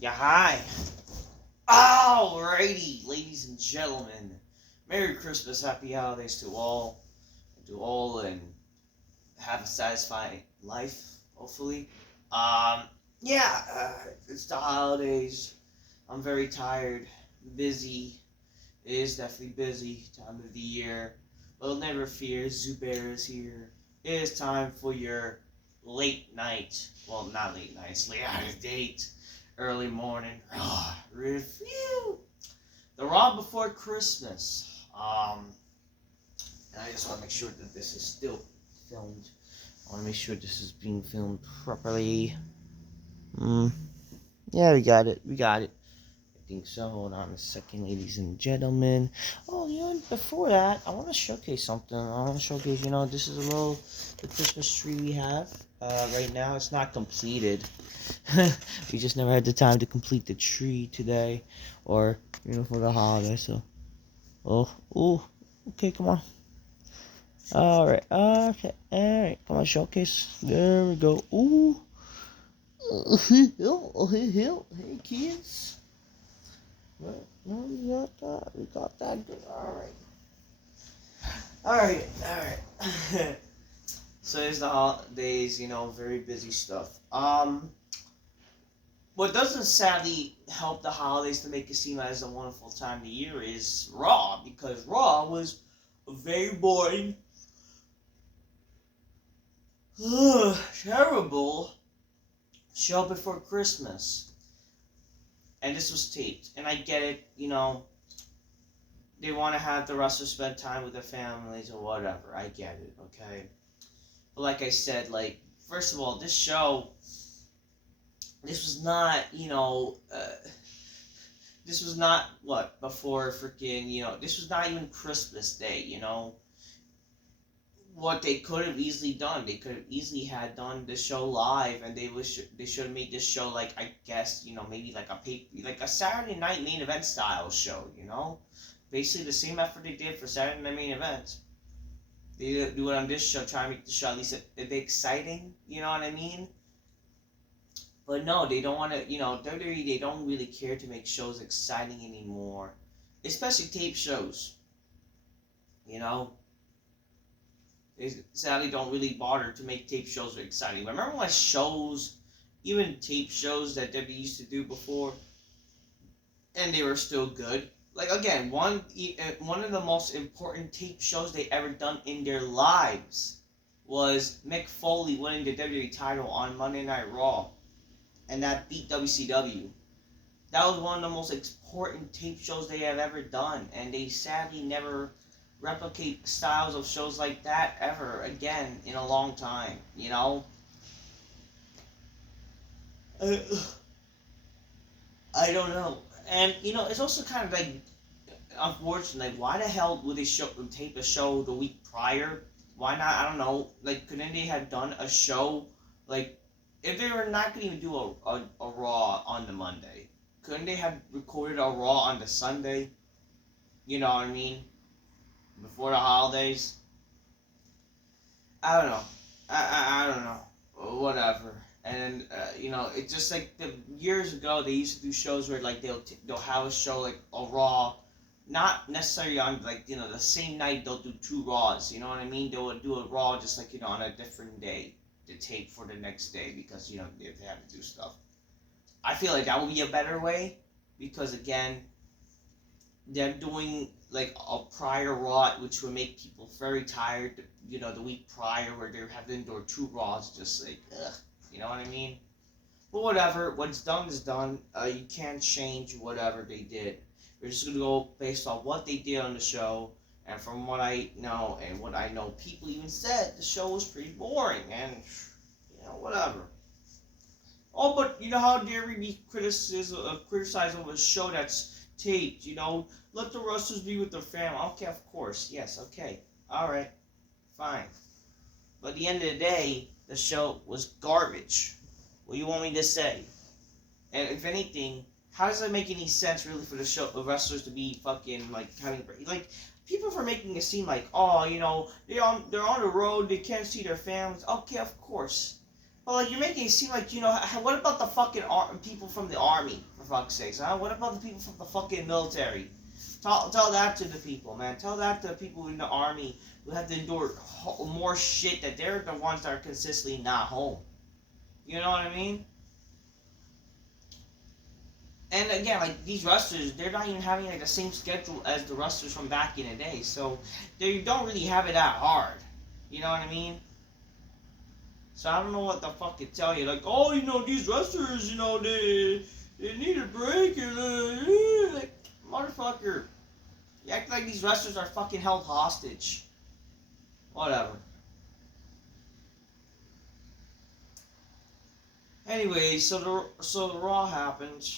Yeah, hi. Alrighty, ladies and gentlemen. Merry Christmas, Happy Holidays to all, and have a satisfying life, hopefully. Um, yeah, it's the holidays. I'm very tired, busy. It is definitely busy time of the year. But never fear, Zubair is here. It is time for your late night. Well, not late night, it's late out of date. Early morning Raw review. The Raw before Christmas. And I just want to make sure that this is still filmed. I want to make sure this is being filmed properly. Yeah, we got it. I think so. Hold on a second, ladies and gentlemen. Oh, before that, I want to showcase something. I want to showcase, this is the Christmas tree we have. Right now, it's not completed. We just never had the time to complete the tree today, or, for the holiday, so. Okay, come on. Alright, come on, showcase. There we go. Hey, kids. Well, we got that good. Alright. So it's the holidays, very busy stuff. What doesn't sadly help the holidays to make it seem as a wonderful time of the year is Raw, because Raw was a very boring, terrible show before Christmas. And this was taped. And I get it, they want to have the wrestlers spend time with their families or whatever. I get it, okay? But like I said, first of all, this show, this was not, this was not, before freaking, this was not even Christmas Day, What they could have easily done, they could have easily had done the show live, and they should have made this show, I guess, maybe like a Saturday night main event style show, Basically the same effort they did for Saturday night main event. They do it on this show, try to make the show at least a bit exciting, you know what I mean? But no, they don't want to, WWE, they don't really care to make shows exciting anymore. Especially tape shows. They sadly don't really bother to make tape shows exciting. But remember when shows, even tape shows that WWE used to do before, and they were still good? Again, one of the most important tape shows they ever done in their lives was Mick Foley winning the WWE title on Monday Night Raw. And that beat WCW. That was one of the most important tape shows they have ever done. And they sadly never replicate styles of shows like that ever again in a long time, I don't know. And, it's also kind of unfortunate. Why the hell would they tape a show the week prior? Why not, I don't know, couldn't they have done a show, if they were not going to even do a Raw on the Monday, couldn't they have recorded a Raw on the Sunday? You know what I mean? Before the holidays? I don't know. I don't know. Whatever. And, it's just the years ago, they used to do shows where, they'll have a show, a Raw, not necessarily on, the same night they'll do two Raws, you know what I mean? They would do a Raw just, on a different day to tape for the next day because, they have to do stuff. I feel like that would be a better way because, again, they're doing, a prior Raw, which would make people very tired, the week prior where they're having to do two Raws, just, ugh, you know what I mean? But whatever, what's done is done. You can't change whatever they did. We're just going to go based on what they did on the show. And from what I know, people even said the show was pretty boring. And, whatever. Oh, but how dare we be criticized of a show that's taped, Let the wrestlers be with their family. Okay, of course. Yes, okay. Alright. Fine. But at the end of the day, the show was garbage. What do you want me to say? And if anything, how does it make any sense really for the wrestlers to be fucking having people are making it seem they're on the road, they can't see their families. Okay, of course. But like, you're making it seem like, you know, what about the fucking people from the army, for fuck's sakes, huh? What about the people from the fucking military? Tell that to the people, man. Tell that to the people in the army who have to endure more shit, that they're the ones that are consistently not home. You know what I mean? And again, like, these wrestlers, they're not even having like the same schedule as the wrestlers from back in the day, so they don't really have it that hard. You know what I mean? So I don't know what the fuck to tell you. Like, oh, you know, these wrestlers, you know, they need a break, and like, motherfucker, you act like these wrestlers are fucking held hostage. Whatever. Anyway, so the Raw happened.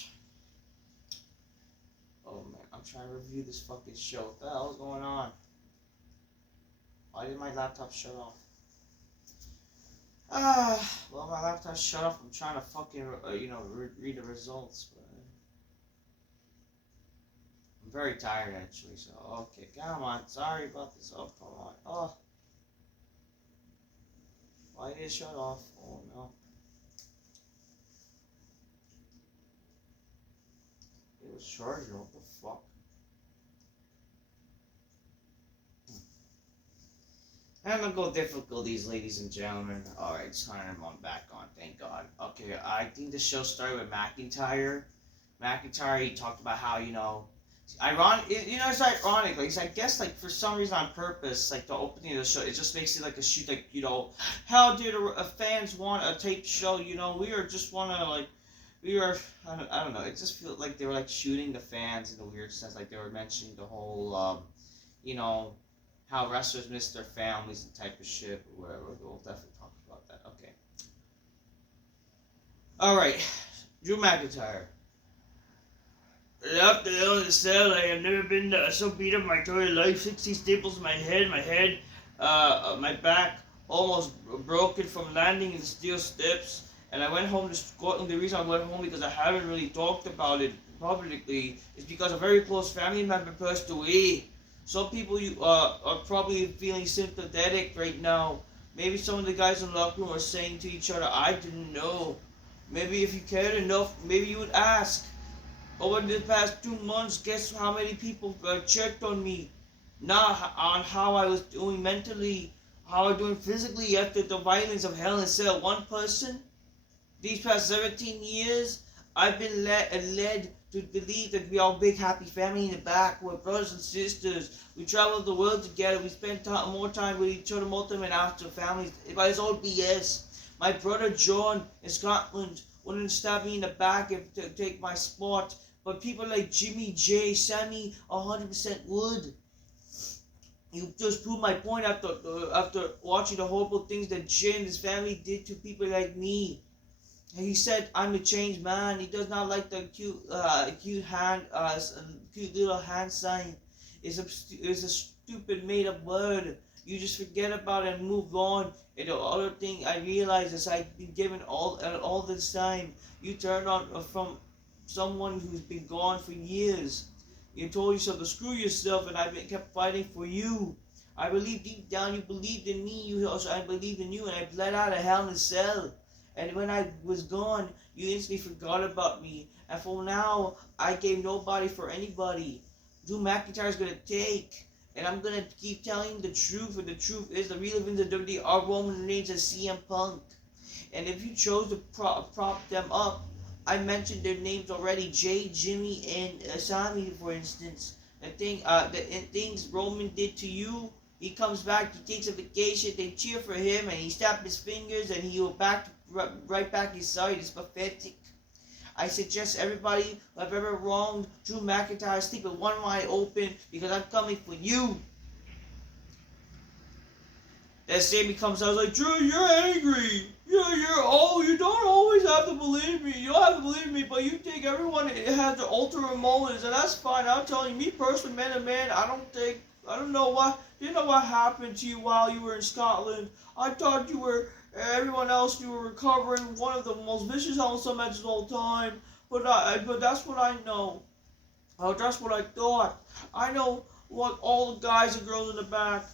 Oh man, I'm trying to review this fucking show. What the hell is going on? Why did my laptop shut off? Well, my laptop shut off. I'm trying to fucking, read the results, but I'm very tired actually. So okay, come on. Sorry about this. Oh, come on. Oh, why did it shut off? Oh no. It was charging. What the fuck? Technical difficulties, ladies and gentlemen. Alright, time I'm back on, thank God. Okay, I think the show started with Mcintyre. Mcintyre, he talked about how, you know, it's ironic, like, I guess, like, for some reason on purpose, like, the opening of the show, it just makes it like a shoot, like, you know, how did fans want a taped show, you know, we are just wanna, like, I don't know, it just feels like they were, like, shooting the fans in a weird sense, like, they were mentioning the whole, you know, how wrestlers miss their families and type of shit, or whatever. We'll definitely talk about that. Okay. Alright. Drew McIntyre. Left the Hell in a Cell. I have never been so beat up in my entire life. 60 staples in my head, my back almost broken from landing in the steel steps. And I went home to Scotland. The reason I went home because I haven't really talked about it publicly is because a very close family member passed away. Some people are probably feeling sympathetic right now. Maybe some of the guys in the locker room are saying to each other, I didn't know. Maybe if you cared enough, maybe you would ask. Over the past 2 months, guess how many people checked on me? Not on how I was doing mentally, how I was doing physically after the violence of Hell in a Cell. One person? These past 17 years, I've been led to believe that we are a big happy family in the back. We're brothers and sisters. We travel the world together. We spend more time with each other, more time than after families. But it's all BS. My brother John in Scotland wouldn't stab me in the back to take my spot. But people like Jimmy J, Sami, 100% would. You just proved my point after watching the horrible things that Jay and his family did to people like me. He said, "I'm a changed man." He does not like the cute little hand sign. It's a stupid made up word. You just forget about it and move on. And the other thing I realized is I've been given all this time. You turned on from someone who's been gone for years. You told yourself to screw yourself, and kept fighting for you. I believe deep down you believed in me. I believed in you, and I bled out of Hell in a Cell. And when I was gone, you instantly forgot about me. And for now, I gave nobody for anybody. Drew McIntyre's gonna take. And I'm gonna keep telling the truth. And the truth is the real events of WWE are Roman Reigns and CM Punk. And if you chose to prop them up, I mentioned their names already. Jay, Jimmy, and Sami, for instance. The things Roman did to you, he comes back, he takes a vacation, they cheer for him, and he snaps his fingers, and he will right back his side. It's pathetic. I suggest everybody who have ever wronged Drew McIntyre sleep with one eye open, because I'm coming for you. Then Sami comes out like, Drew, you're angry. You don't always have to believe me. You don't have to believe me, but you think everyone has their ultimate moments, and that's fine. I'm telling you, me personally, man to man, I don't know what happened to you while you were in Scotland. I thought everyone else, you were recovering one of the most vicious Hell in a Cell matches of all time. But that's what I know. That's what I thought. I know what all the guys and girls in the back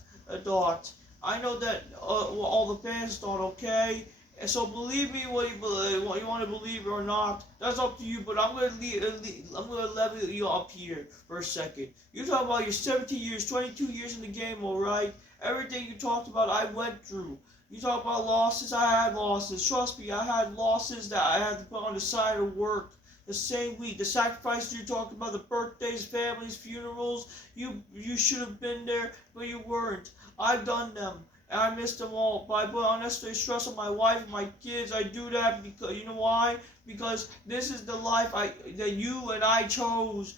thought. I know that all the fans thought, okay? And so believe me what you want to believe or not. That's up to you. But I'm gonna level you up here for a second. You talk about your 17 years, 22 years in the game, all right? Everything you talked about, I went through. You talk about losses, I had losses. Trust me, I had losses that I had to put on the side of work. The same week, the sacrifices you talked about, the birthdays, families, funerals, you should have been there, but you weren't. I've done them, and I missed them all. But I put unnecessary stress on my wife and my kids. I do that because, you know why? Because this is the life that you and I chose.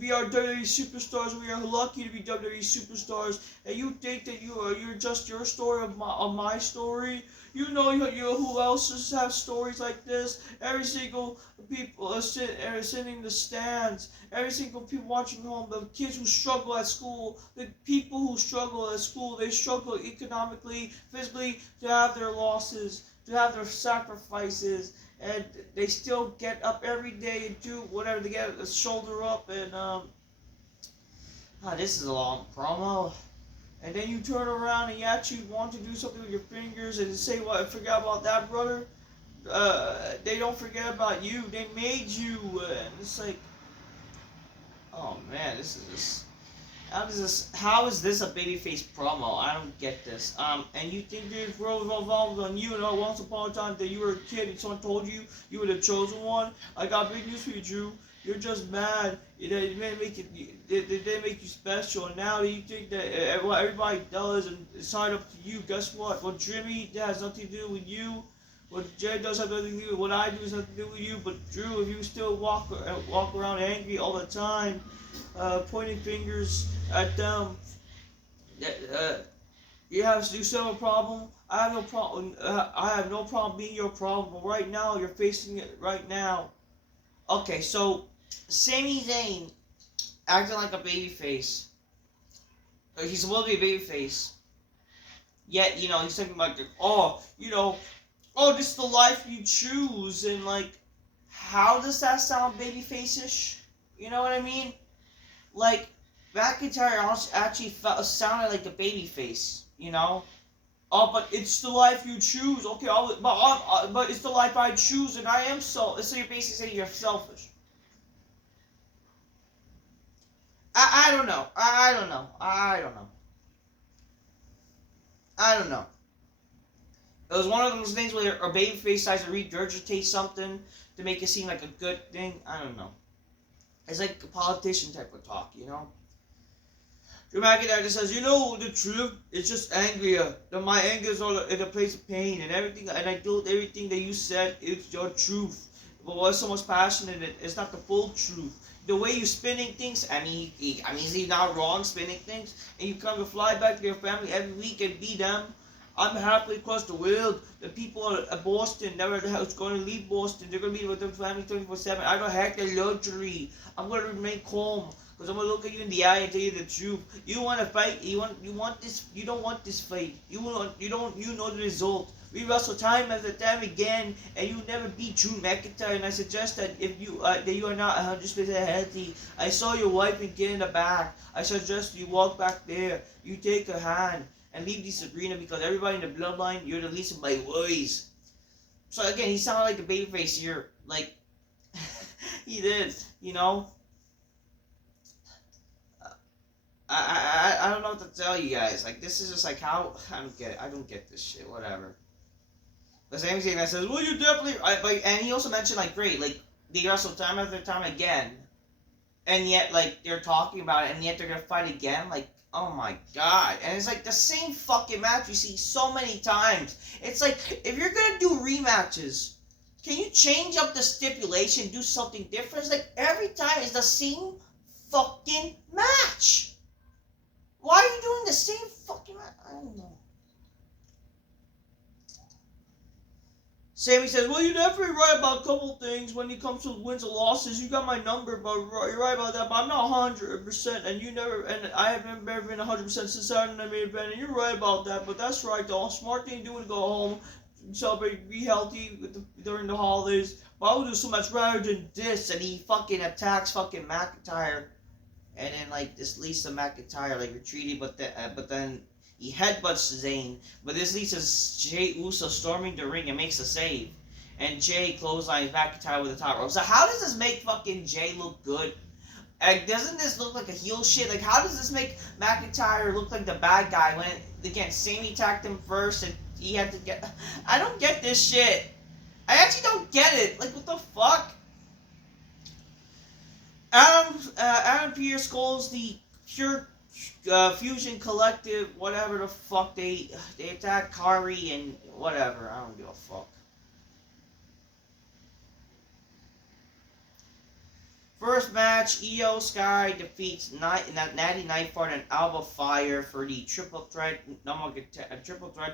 We are WWE superstars. We are lucky to be WWE superstars. And you think that you're just your story of my story. You know who else have stories like this? Every single people are sitting in the stands. Every single people watching home. The kids who struggle at school. The people who struggle at school. They struggle economically, physically to have their losses, to have their sacrifices. And they still get up every day and do whatever. They get a shoulder up and this is a long promo. And then you turn around and you actually want to do something with your fingers and say, "What? I forgot about that, brother." They don't forget about you. They made you, and it's like, oh man, this is just. How is this a babyface promo? I don't get this. And you think this world revolves on you? And once upon a time that you were a kid and someone told you you were the chosen one. I got big news for you, Drew. You're just mad. They didn't make you special. And now you think that what everybody does and sign up to you. Guess what? What Jimmy has nothing to do with you. What Jay does have nothing to do with what I do has nothing to do with you. But Drew, if you still walk around angry all the time, pointing fingers at them, you have a problem. I have no problem. I have no problem being your problem. But right now, you're facing it right now. Okay, so Sami Zayn acting like a babyface. He's supposed to be a babyface. Yet, he's talking like, oh, this is the life you choose, and like, how does that sound babyface-ish? You know what I mean? Like, McIntyre actually sounded like a babyface, Oh, but it's the life you choose. Okay, but it's the life I choose, and I am so you're basically saying you're selfish. I don't know. I don't know. I don't know. I don't know. It was one of those things where a babyface tries to regurgitate something to make it seem like a good thing. I don't know. It's like a politician type of talk, Drew McIntyre just says, the truth is just angrier. My anger is all in a place of pain and everything, and I do everything that you said is your truth. But what's so much passion in it? It's not the full truth. The way you're spinning things, is he not wrong spinning things? And you come to fly back to your family every week and be them. I'm halfway across the world. The people at Boston, never going to leave Boston. They're going to be with their family 24/7. I don't have the luxury. I'm going to remain calm. Because I'm gonna look at you in the eye and tell you the truth. You want to fight. You want this. You don't want this fight. You know the result. We wrestle time after time again, and you never beat Drew McIntyre. And I suggest that if you that you are not 100% healthy, I saw your wife and get in the back. I suggest you walk back there. You take her hand and leave this arena because everybody in the bloodline, you're the least of my worries. So again, he sounded like a babyface here, like he did, I don't know what to tell you guys. Like, this is just like how I don't get it. I don't get this shit. Whatever. The same thing that says, well, you definitely. And he also mentioned like, great, like they wrestle time after time again, and yet like they're talking about it, and yet they're gonna fight again. Like, oh my god! And it's like the same fucking match you see so many times. It's like if you're gonna do rematches, can you change up the stipulation, do something different? It's like every time it's the same fucking match. Why are you doing the same fucking match? I don't know. Sami says, well, you're definitely right about a couple things when it comes to wins and losses. You got my number, but you're right about that. But I'm not 100%, and I have never been 100% since I made an event, and you're right about that. But that's right, though. Smart thing to do is go home, celebrate, be healthy during the holidays. But I would do so much rather than this, and he fucking attacks fucking McIntyre. And then, like, this Lisa McIntyre, like, retreated, but then He headbutts Zayn, but this leads to Jey Uso storming the ring and makes a save. And Jey clotheslines McIntyre with the top rope. So how does this make fucking Jey look good? Like, doesn't this look like a heel shit? Like, how does this make McIntyre look like the bad guy when, again, Sami attacked him first and he had to get... I don't get this shit. I actually don't get it. Like, what the fuck? Adam Pearce calls the Pure Fusion Collective, whatever the fuck, they attack Kari and whatever. I don't give a fuck. First match, Io Sky defeats Natty Nightfart and Alba Fire for the triple threat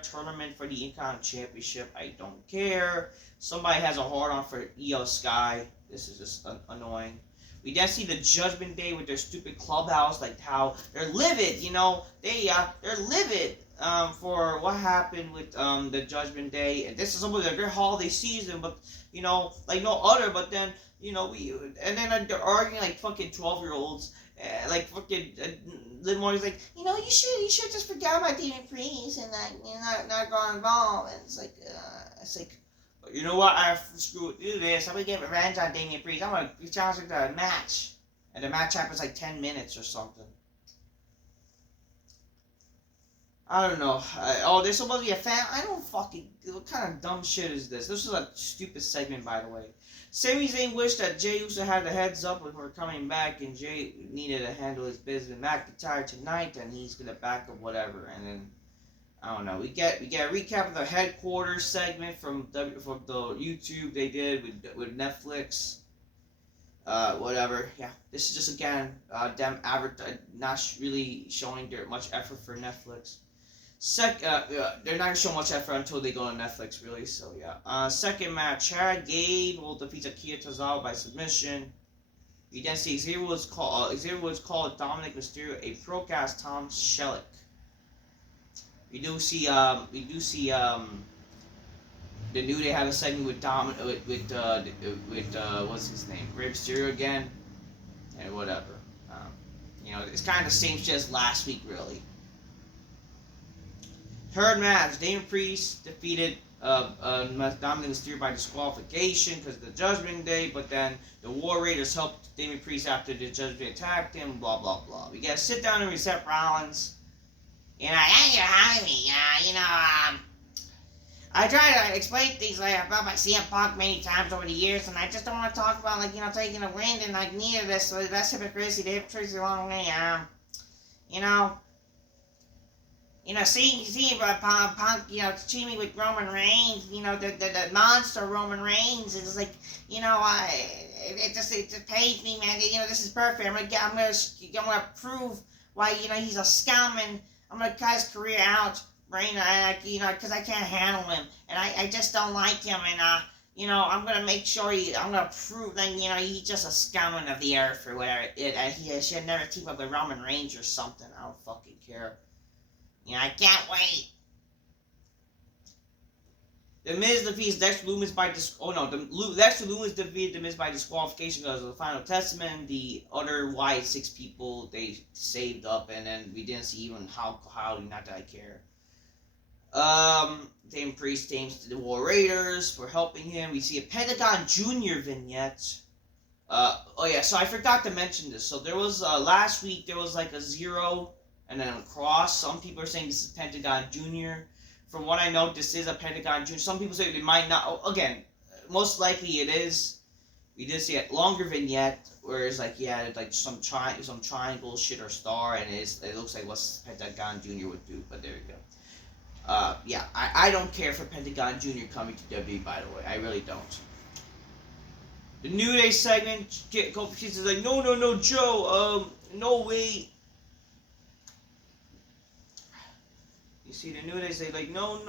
tournament for the Intercontinental Championship. I don't care. Somebody has a hard on for Io Sky. This is just annoying. We then see the Judgment Day with their stupid clubhouse, like how they're livid, you know. They're livid for what happened with the Judgment Day. And this is some of their holiday season, but you know, like no other. But then you know they're arguing like fucking 12-year-olds. Like fucking Liv Morgan's like, you know, you should just forget about Damien Priest and like not got involved. And it's like. You know what? Screw do this. I'm gonna get revenge on Damien Priest. I'm gonna challenge him to a match, and the match happens like 10 minutes or something. I don't know. There's supposed to be a fan. I don't fucking. What kind of dumb shit is this? This is a stupid segment, by the way. Sami Zayn wished that Jey Uso had the heads up before coming back, and Jey needed to handle his business. McIntyre tonight, and he's gonna back up whatever, and then. I don't know. We get a recap of the headquarters segment from the YouTube they did with Netflix. Whatever. Yeah. This is just again them not really showing their much effort for Netflix. They're not gonna show much effort until they go on Netflix, really. So yeah. Second match: Chad Gable defeats Akira Tozawa by submission. We then see Xavier Woods called Dominic Mysterio a pro-cast Tom Shellick. We do see the New Day have a segment with what's his name, Rey Mysterio again, and whatever. You know, it's kind of the same shit as last week, really. Third match, Damien Priest defeated Dominic Mysterio by disqualification because of the Judgment Day, but then the War Raiders helped Damien Priest after the Judgment Day attacked him. Blah blah blah. We gotta sit down and reset Rollins. You know, thank you for having me. I try to explain things like about my CM Punk many times over the years, and I just don't want to talk about like taking a win and like neither this. So that's hypocrisy. The hypocrisy along the way. Seeing Punk, cheating me with Roman Reigns. The monster Roman Reigns is like, it just pains me, man. This is perfect. I'm gonna prove why he's a scum and. I'm gonna cut his career out, right? Because I can't handle him, and I just don't like him, and I'm gonna make sure I'm gonna prove that he's just a scum of the earth or whatever. He should never team up with Roman Reigns or something. I don't fucking care. I can't wait. The Miz defeats Dexter Lumis by Dexter Lumis defeated The Miz by disqualification because of the Final Testament. The other Wyatt 6 people they saved up, and then we didn't see even how not that I care. Damien Priest thanks the War Raiders for helping him. We see a Pentagon Junior vignette. So I forgot to mention this. So there was last week there was like a 0 and then a cross. Some people are saying this is Pentagon Junior. From what I know, this is a Pentagon Junior. Some people say it might not. Again, most likely it is. We did see a longer vignette where it's like, some triangle shit or star, and it looks like what Pentagon Junior would do. But there you go. I don't care for Pentagon Junior coming to WWE, by the way. I really don't. The New Day segment, Kofi Kingston is like, no, Joe, no way. You see the New Day say like, no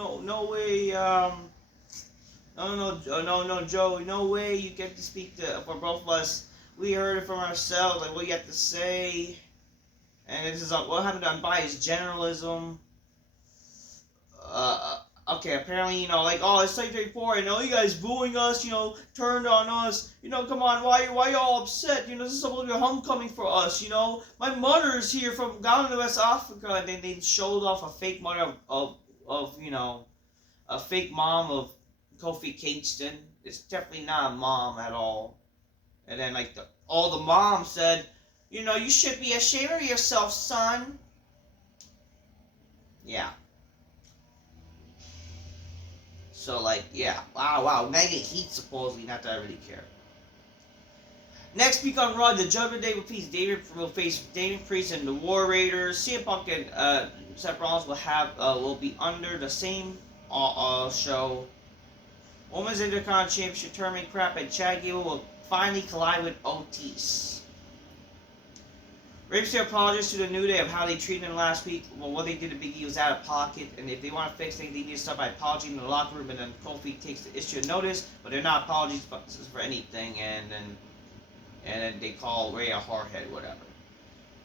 way, no, Joe, no way you get to speak for both of us. We heard it from ourselves, like what you have to say. And this is what happened to unbiased generalism. Okay, apparently, like, oh, it's like 34, and you guys booing us, turned on us, come on, why y'all upset? This is supposed to be a homecoming for us, my mother's here from down in West Africa, and then they showed off a fake mother of a fake mom of Kofi Kingston. It's definitely not a mom at all. And then, like, all the moms said, you should be ashamed of yourself, son. Yeah. So, like, yeah. Wow. Now get heat, supposedly. Not that I really care. Next week on Raw, the Judgment Day will face David Priest and the War Raiders. CM Punk and Seth Rollins will be under the same show. Women's Intercontinental Championship tournament crap, and Chad Gable will finally collide with Otis. Rey Mysterio apologized to the New Day of how they treated him last week. Well, what they did to Big E was out of pocket, and if they want to fix things, they need to start by apologizing in the locker room, and then Kofi takes the issue of notice, but they're not apologies for anything, and then they call Rey a hardhead, whatever.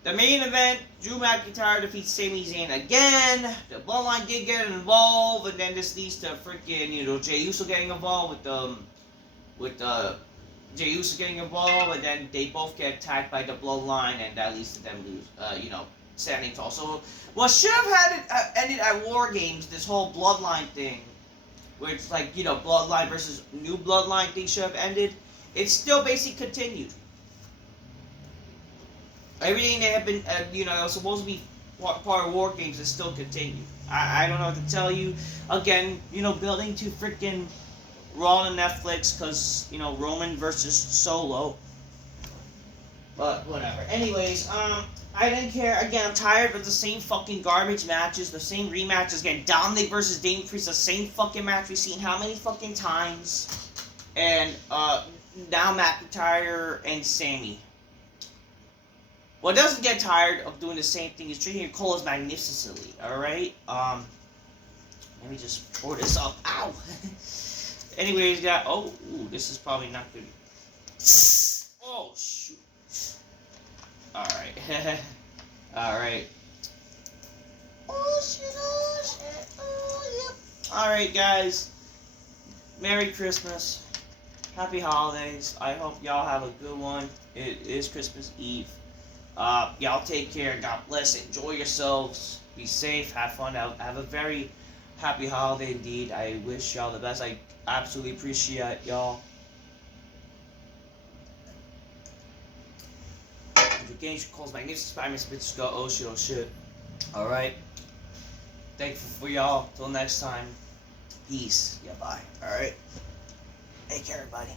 The main event, Drew McIntyre defeats Sami Zayn again. The Bloodline did get involved, and then this leads to freaking, Jey Uso getting involved with Jey Uso getting involved, and then they both get attacked by the Bloodline, and that leads to them standing tall. So what should have had it ended at War Games, this whole Bloodline thing, where it's like, Bloodline versus New Bloodline thing should have ended. It's still basically continued. Everything that had been, was supposed to be part of War Games is still continued. I don't know what to tell you. Again, building to freaking Raw on Netflix, because, Roman versus Solo. But, whatever. Anyways, I didn't care. Again, I'm tired of the same fucking garbage matches, the same rematches. Again, Dominic versus Damien Priest, the same fucking match we've seen how many fucking times. And, now McIntyre and Sami. What doesn't get tired of doing the same thing is treating your colas magnificently, alright? Let me just pour this up. Ow! Anyways, this is probably not good. Oh, shoot. Alright. Alright. Oh, shit, oh, yep. Alright, guys. Merry Christmas. Happy holidays. I hope y'all have a good one. It is Christmas Eve. Y'all take care. God bless. Enjoy yourselves. Be safe. Have fun. Have a very happy holiday indeed. I wish y'all the best. I absolutely appreciate y'all. The game calls Magnificent Spider-Man bitches go, oh shit. Alright. Thankful for y'all. Till next time. Peace. Yeah, bye. Alright. Take care, everybody.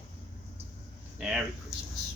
Merry Christmas.